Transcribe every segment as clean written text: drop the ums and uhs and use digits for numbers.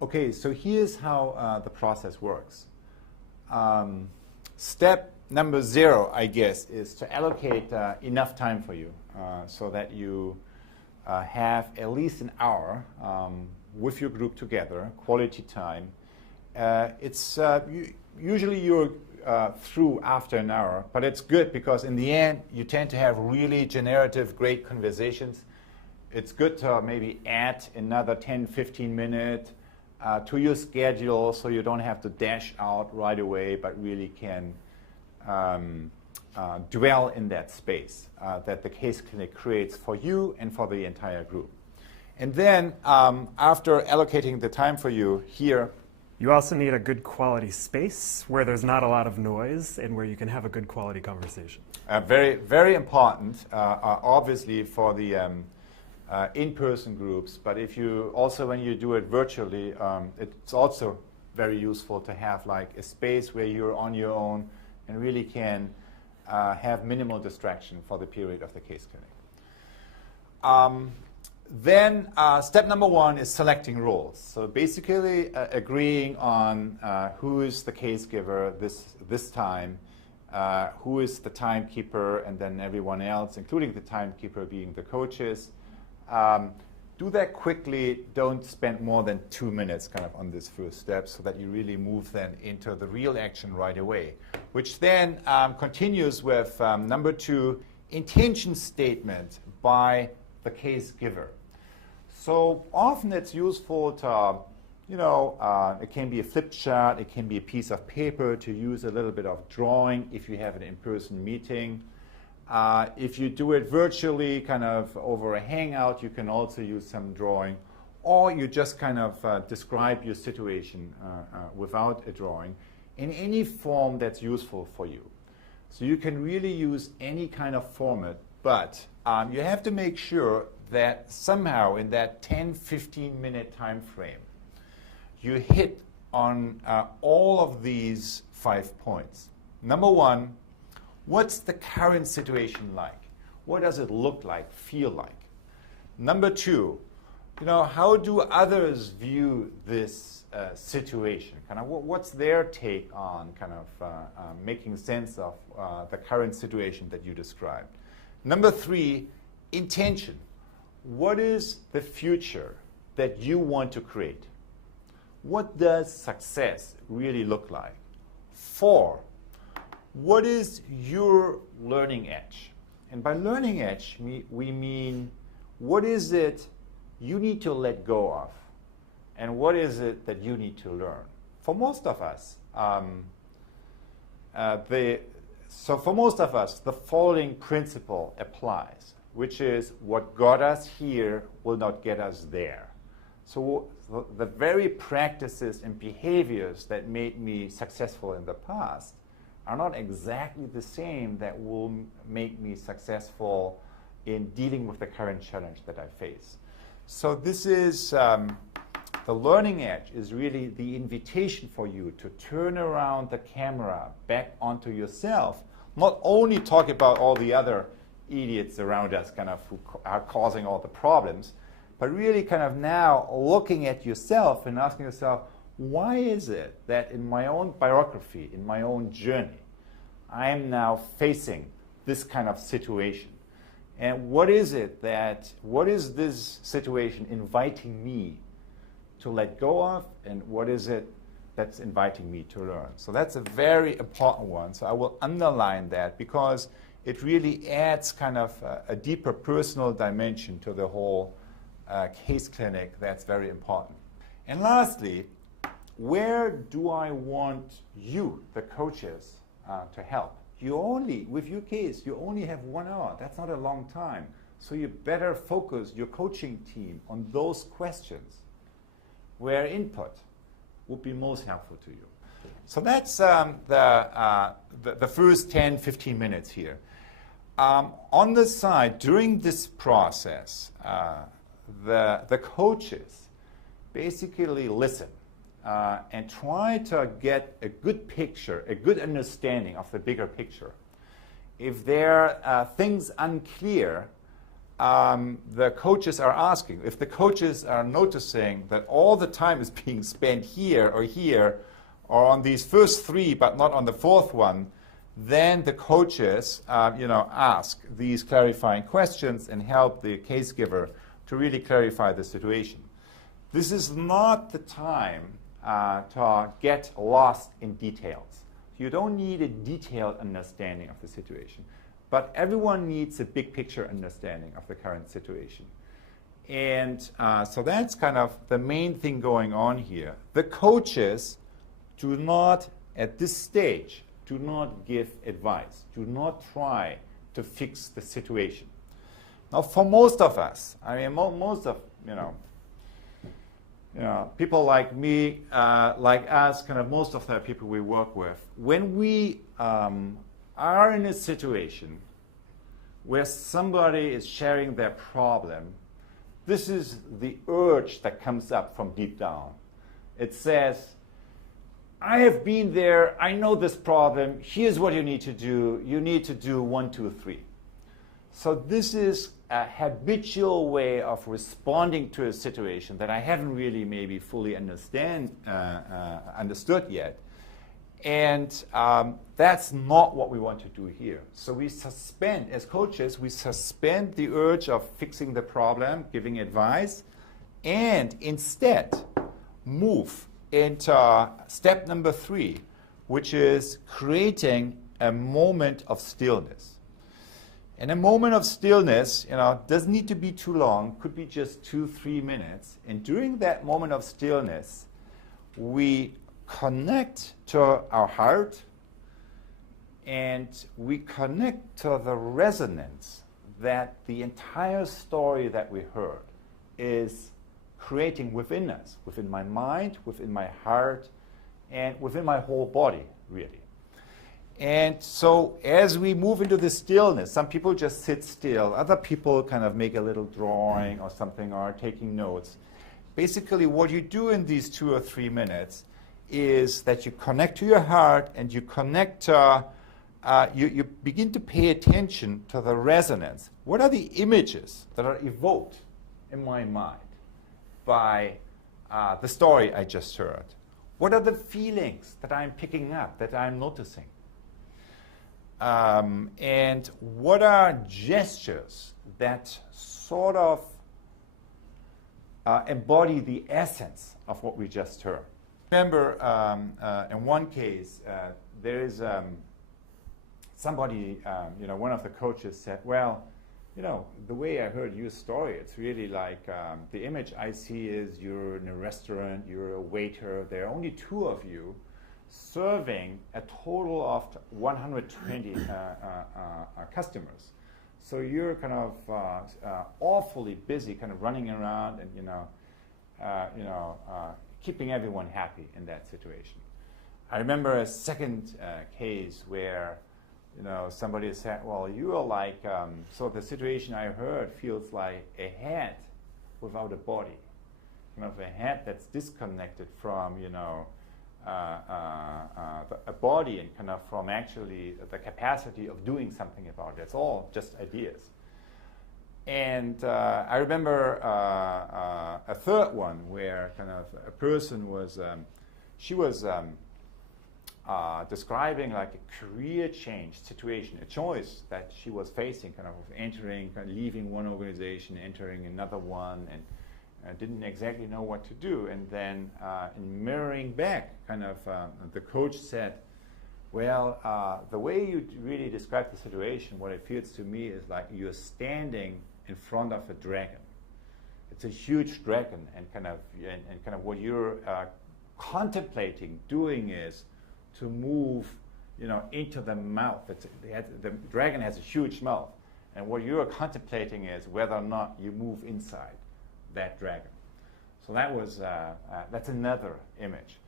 Okay, so here's how the process works. Step number 0, I guess, is to allocate enough time for you so that you have at least an hour with your group together, quality time. Usually you're through after an hour, but it's good because in the end you tend to have really generative, great conversations. It's good to maybe add another 10-15 minutes to your schedule so you don't have to dash out right away, but really can dwell in that space that the case clinic creates for you and for the entire group. And then after allocating the time for you here, you also need a good quality space where there's not a lot of noise and where you can have a good quality conversation. Very, very important, obviously, for the in-person groups. But if you also, when you do it virtually, it's also very useful to have like a space where you're on your own and really can have minimal distraction for the period of the case clinic. Then step number 1 is selecting roles. So basically agreeing on who is the case giver this time, who is the timekeeper, and then everyone else, including the timekeeper being the coaches. Do that quickly. Don't spend more than 2 minutes kind of on this first step so that you really move then into the real action right away, which then continues with number 2, intention statement by the case giver. So often it's useful to, it can be a flip chart, it can be a piece of paper to use a little bit of drawing if you have an in-person meeting. If you do it virtually, kind of over a hangout, you can also use some drawing. Or you just kind of describe your situation without a drawing in any form that's useful for you. So you can really use any kind of format, but you have to make sure that somehow in that 10-15 minute time frame, you hit on all of these 5 points. Number 1, what's the current situation like? What does it look like, feel like? Number 2, how do others view this situation? Kind of what's their take on kind of making sense of the current situation that you described? Number 3, intention. What is the future that you want to create? What does success really look like? 4, what is your learning edge? And by learning edge, we mean what is it you need to let go of? And what is it that you need to learn? For most of us, the following principle applies, which is what got us here will not get us there. So the very practices and behaviors that made me successful in the past are not exactly the same that will make me successful in dealing with the current challenge that I face. So this is, the learning edge is really the invitation for you to turn around the camera back onto yourself, not only talk about all the other idiots around us kind of who are causing all the problems, but really kind of now looking at yourself and asking yourself, why is it that in my own biography, in my own journey, I am now facing this kind of situation? And what is this situation inviting me to let go of, and what is it that's inviting me to learn? So that's a very important one. So I will underline that because it really adds kind of a deeper personal dimension to the whole case clinic. That's very important. And lastly, where do I want you, the coaches, to help? With your case, you only have 1 hour. That's not a long time. So you better focus your coaching team on those questions where input would be most helpful to you. So that's the first 10-15 minutes here. On the side, during this process, the coaches basically listen and try to get a good picture, a good understanding of the bigger picture. If there are things unclear, the coaches are asking, if the coaches are noticing that all the time is being spent here, or on these first three, but not on the fourth one, then the coaches, ask these clarifying questions and help the case giver to really clarify the situation. This is not the time to get lost in details. You don't need a detailed understanding of the situation, but everyone needs a big picture understanding of the current situation. And so that's kind of the main thing going on here. The coaches do not, at this stage, do not give advice, do not try to fix the situation. Now, for most of us, I mean, most of, people like me, like us, kind of most of the people we work with, when we are in a situation where somebody is sharing their problem, this is the urge that comes up from deep down. It says, I have been there, I know this problem, here's what you need to do. You need to do 1, 2, 3. So this is a habitual way of responding to a situation that I haven't really maybe fully understood yet. And that's not what we want to do here. So we suspend, as coaches, we suspend the urge of fixing the problem, giving advice, and instead move into step number 3, which is creating a moment of stillness. And a moment of stillness, doesn't need to be too long, could be just 2-3 minutes. And during that moment of stillness, we connect to our heart and we connect to the resonance that the entire story that we heard is creating within us, within my mind, within my heart, and within my whole body, really. And so as we move into the stillness, some people just sit still, other people kind of make a little drawing or something or are taking notes. Basically, what you do in these 2 or 3 minutes is that you connect to your heart and you connect to, you begin to pay attention to the resonance. What are the images that are evoked in my mind by the story I just heard? What are the feelings that I'm picking up, that I'm noticing? And what are gestures that sort of embody the essence of what we just heard? Remember, in one case, there is somebody, one of the coaches said, well, the way I heard your story, it's really like the image I see is you're in a restaurant, you're a waiter, there are only 2 of you serving a total of 120 customers. So you're kind of awfully busy, kind of running around and keeping everyone happy in that situation. I remember a second case where somebody said, well, you are like, so the situation I heard feels like a head without a body, kind of a head that's disconnected from a body and kind of from actually the capacity of doing something about it. It's all just ideas. And I remember a third one where kind of a person was, she was describing like a career change situation, a choice that she was facing, kind of entering, kind of leaving one organization, entering another one, and didn't exactly know what to do. And then in mirroring back, kind of the coach said, well, the way you really describe the situation, what it feels to me is like you're standing in front of a dragon. It's a huge dragon, and kind of what you're contemplating doing is to move, into the mouth. The dragon has a huge mouth, and what you're contemplating is whether or not you move inside that dragon. So that was that's another image.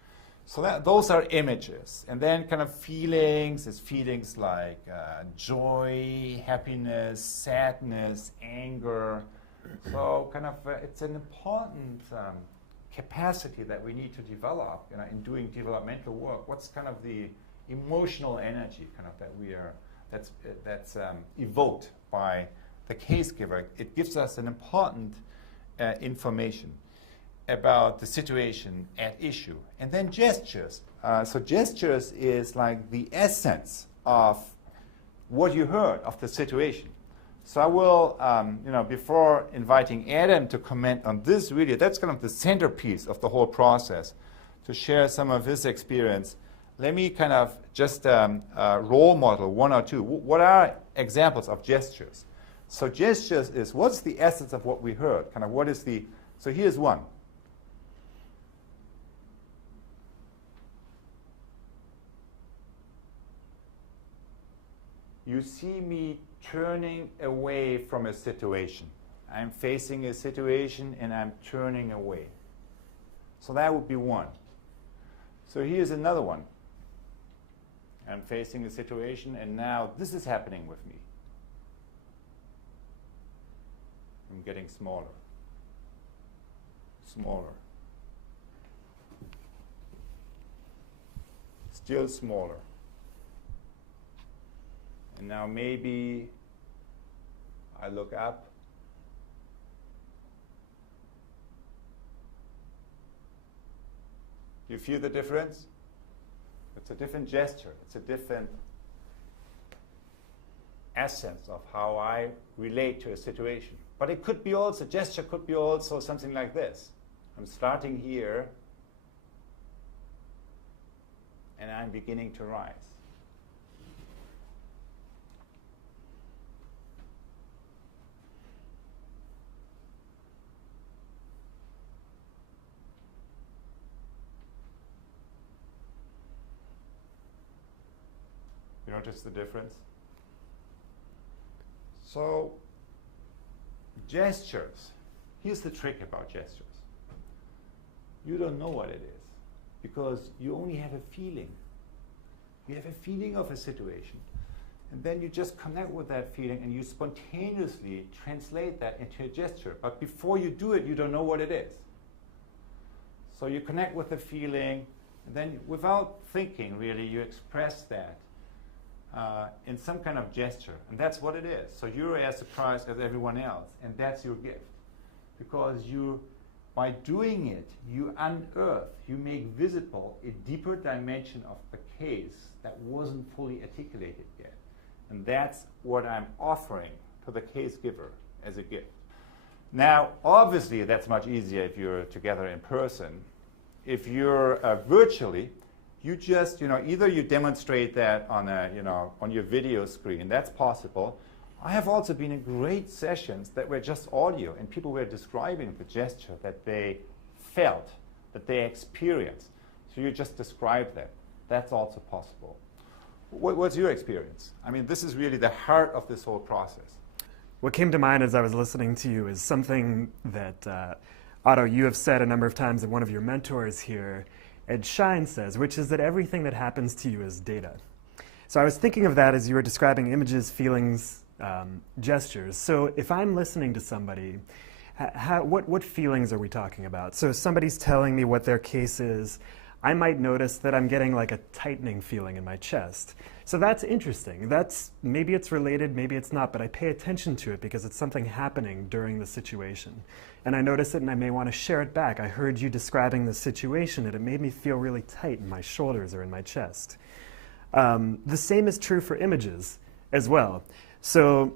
So those are images, and then kind of feelings is feelings like joy, happiness, sadness, anger. So kind of it's an important capacity that we need to develop in doing developmental work. What's kind of the emotional energy kind of that we are that's evoked by the case giver, it gives us an important information about the situation at issue. And then gestures. So gestures is like the essence of what you heard of the situation. So I will, before inviting Adam to comment on this video, that's kind of the centerpiece of the whole process, to share some of his experience. Let me kind of just role model one or two. What are examples of gestures? So gestures is, what's the essence of what we heard? Kind of what is the, so here's one. You see me turning away from a situation. I'm facing a situation and I'm turning away. So that would be one. So here's another one. I'm facing a situation and now this is happening with me. I'm getting smaller. Smaller. Still smaller. And now maybe I look up. You feel the difference? It's a different gesture. It's a different essence of how I relate to a situation. But it could be also, gesture could be also something like this. I'm starting here and I'm beginning to rise. You notice the difference? So, gestures. Here's the trick about gestures. You don't know what it is because you only have a feeling. You have a feeling of a situation, and then you just connect with that feeling and you spontaneously translate that into a gesture. But before you do it, you don't know what it is. So you connect with the feeling, and then without thinking, really, you express that in some kind of gesture, and that's what it is. So you're as surprised as everyone else, and that's your gift. Because by doing it, you unearth, you make visible a deeper dimension of the case that wasn't fully articulated yet. And that's what I'm offering to the case giver as a gift. Now, obviously, that's much easier if you're together in person. If you're virtually, you just, either you demonstrate that on on your video screen. That's possible. I have also been in great sessions that were just audio, and people were describing the gesture that they felt, that they experienced. So you just describe that. That's also possible. What's your experience? I mean, this is really the heart of this whole process. What came to mind as I was listening to you is something that, Otto, you have said a number of times, and one of your mentors here, Ed Schein, says, which is that everything that happens to you is data. So I was thinking of that as you were describing images, feelings, gestures. So if I'm listening to somebody, what feelings are we talking about? So if somebody's telling me what their case is, I might notice that I'm getting like a tightening feeling in my chest. So that's interesting. Maybe it's related, maybe it's not, but I pay attention to it because it's something happening during the situation. And I notice it and I may want to share it back. I heard you describing the situation and it made me feel really tight in my shoulders or in my chest. The same is true for images as well. So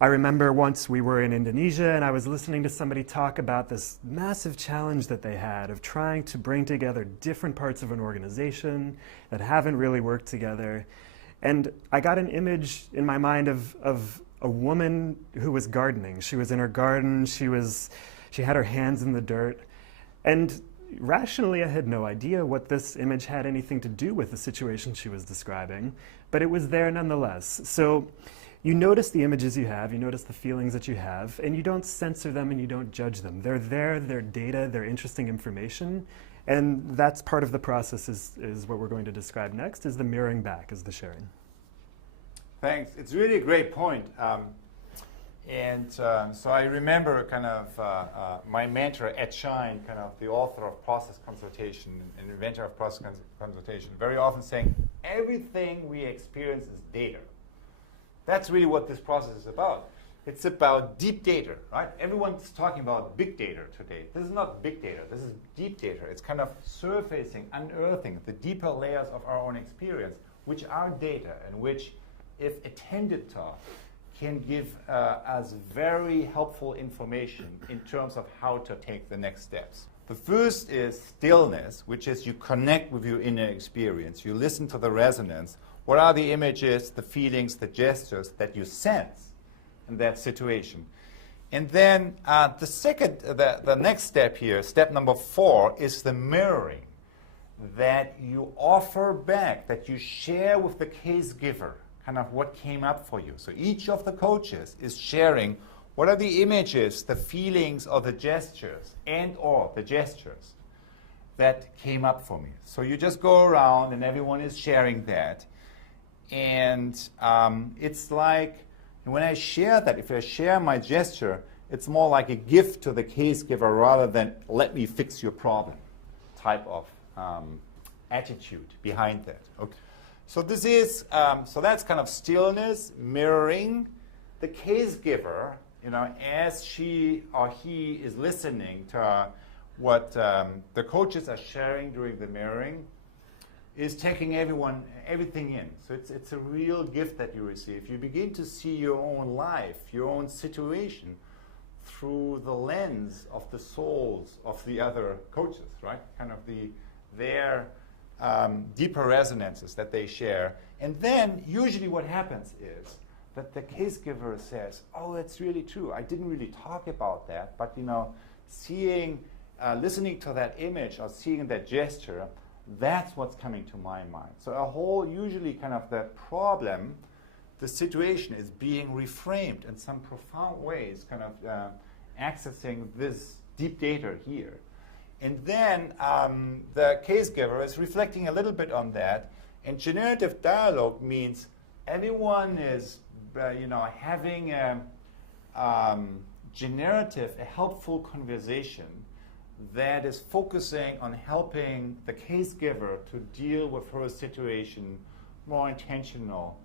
I remember once we were in Indonesia and I was listening to somebody talk about this massive challenge that they had of trying to bring together different parts of an organization that haven't really worked together. And I got an image in my mind of a woman who was gardening. She was in her garden, she had her hands in the dirt. And rationally, I had no idea what this image had anything to do with the situation she was describing, but it was there nonetheless. So you notice the images you have, you notice the feelings that you have, and you don't censor them and you don't judge them. They're there, they're data, they're interesting information, and that's part of the process is what we're going to describe next, is the mirroring back, is the sharing. Thanks. It's really a great point. So I remember kind of my mentor, Ed Schein, kind of the author of Process Consultation and inventor of Process Consultation, very often saying, everything we experience is data. That's really what this process is about. It's about deep data, right? Everyone's talking about big data today. This is not big data. This is deep data. It's kind of surfacing, unearthing the deeper layers of our own experience, which are data and which, if attended to, can give us very helpful information in terms of how to take the next steps. The first is stillness, which is you connect with your inner experience. You listen to the resonance. What are the images, the feelings, the gestures that you sense in that situation? And then the next step here, step number 4, is the mirroring, that you offer back, that you share with the case giver kind of what came up for you. So each of the coaches is sharing what are the images, the feelings, or the gestures, and/or the gestures that came up for me. So you just go around and everyone is sharing that. And it's like, when I share that, if I share my gesture, it's more like a gift to the case giver rather than let me fix your problem type of attitude behind that. Okay. So this is, so that's kind of stillness, mirroring. The case giver, as she or he is listening to what the coaches are sharing during the mirroring, is taking everything in. So it's a real gift that you receive. You begin to see your own life, your own situation through the lens of the souls of the other coaches, right? Kind of their deeper resonances that they share. And then usually what happens is that the case giver says, oh, that's really true. I didn't really talk about that, but seeing, listening to that image or seeing that gesture, that's what's coming to my mind. So usually kind of the problem, the situation is being reframed in some profound ways, kind of accessing this deep data here. And then the case giver is reflecting a little bit on that. And generative dialogue means everyone is, having a helpful conversation that is focusing on helping the case giver to deal with her situation more intentional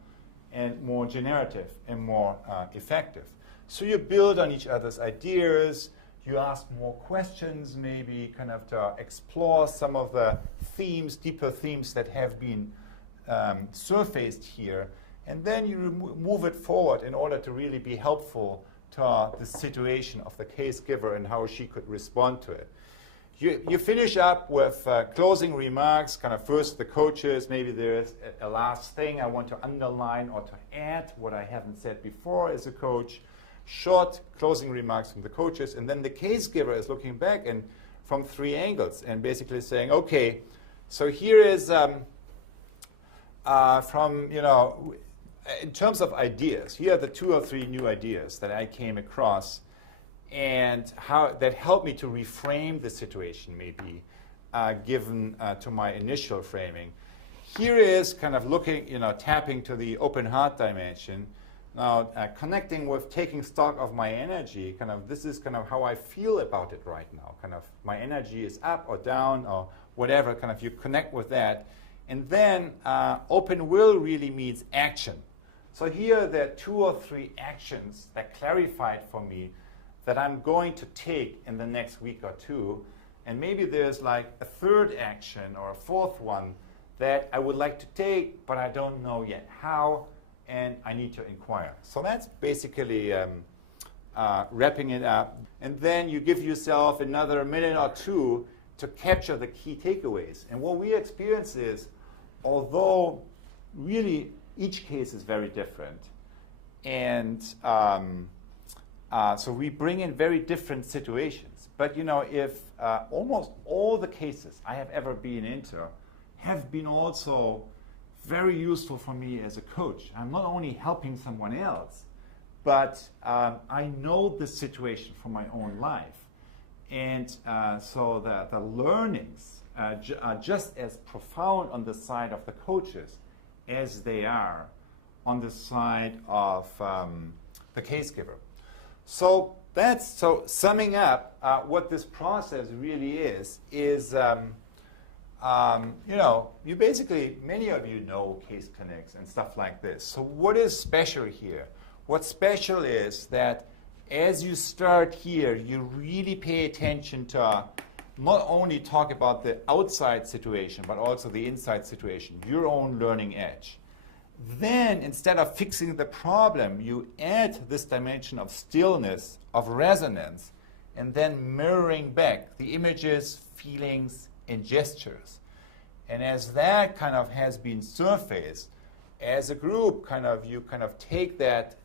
and more generative and more effective. So you build on each other's ideas, you ask more questions, maybe kind of to explore some of the themes, deeper themes that have been surfaced here, and then you move it forward in order to really be helpful to the situation of the case giver and how she could respond to it. You finish up with closing remarks, kind of first the coaches, maybe there's a last thing I want to underline or to add what I haven't said before as a coach, short closing remarks from the coaches, and then the case giver is looking back and from 3 angles and basically saying, okay, so here is in terms of ideas, here are the 2 or 3 new ideas that I came across and how that helped me to reframe the situation, maybe given to my initial framing. Here is kind of looking, tapping to the open heart dimension. Now, connecting with taking stock of my energy, this is kind of how I feel about it right now. Kind of my energy is up or down or whatever, kind of you connect with that. And then open will really means action. So here there are 2 or 3 actions that clarified for me that I'm going to take in the next week or 2. And maybe there's like a 3rd action or a 4th one that I would like to take, but I don't know yet how, and I need to inquire. So that's basically wrapping it up. And then you give yourself another minute or 2 to capture the key takeaways. And what we experience is, although really each case is very different, and so we bring in very different situations. But if almost all the cases I have ever been into have been also very useful for me as a coach. I'm not only helping someone else, but I know the situation from my own life. And so the learnings are just as profound on the side of the coaches as they are on the side of the case giver. So summing up what this process really is you basically, many of you know case clinics and stuff like this. So what is special here? what's special is that as you start here, you really pay attention to not only talk about the outside situation, but also the inside situation, your own learning edge. Then, instead of fixing the problem, you add this dimension of stillness, of resonance, and then mirroring back the images, feelings, and gestures. And as that kind of has been surfaced, as a group, you take that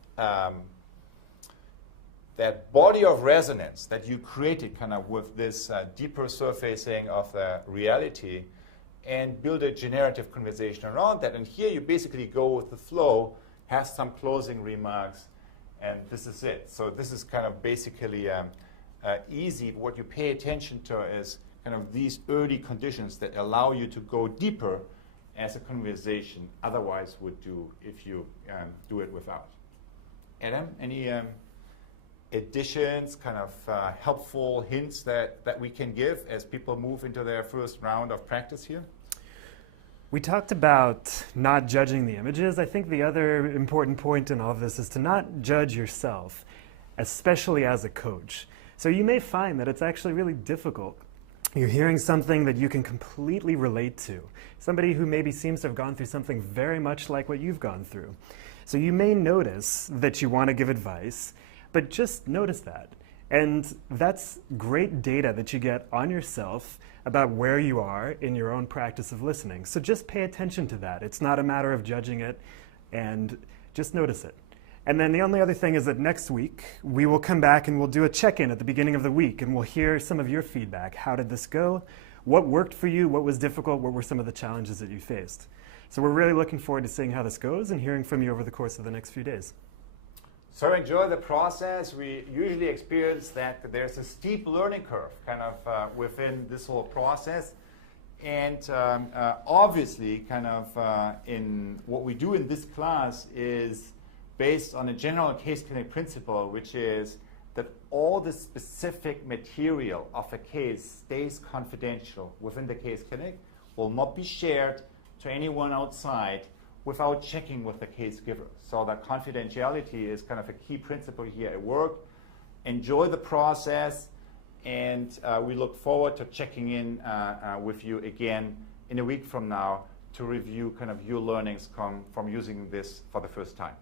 that body of resonance that you created with this deeper surfacing of the reality and build a generative conversation around that. And here you basically go with the flow, have some closing remarks, and this is it. So this is basically easy. What you pay attention to is these early conditions that allow you to go deeper as a conversation otherwise would do if you do it without. Adam, any additions, helpful hints that we can give as people move into their first round of practice here? We talked about not judging the images. I think the other important point in all of this is to not judge yourself, especially as a coach. So you may find that it's actually really difficult. You're hearing something that you can completely relate to, somebody who maybe seems to have gone through something very much like what you've gone through. So you may notice that you want to give advice, but just notice that. And that's great data that you get on yourself about where you are in your own practice of listening. So just pay attention to that. It's not a matter of judging it, and just notice it. And then the only other thing is that next week, we will come back and we'll do a check-in at the beginning of the week, and we'll hear some of your feedback. How did this go? What worked for you? What was difficult? What were some of the challenges that you faced? So we're really looking forward to seeing how this goes and hearing from you over the course of the next few days. So enjoy the process. We usually experience that there's a steep learning curve within this whole process. And obviously, in what we do in this class is based on a general case clinic principle, which is that all the specific material of a case stays confidential within the case clinic, will not be shared to anyone outside without checking with the case giver. So that confidentiality is a key principle here at work. Enjoy the process, and we look forward to checking in with you again in a week from now to review your learnings from using this for the first time.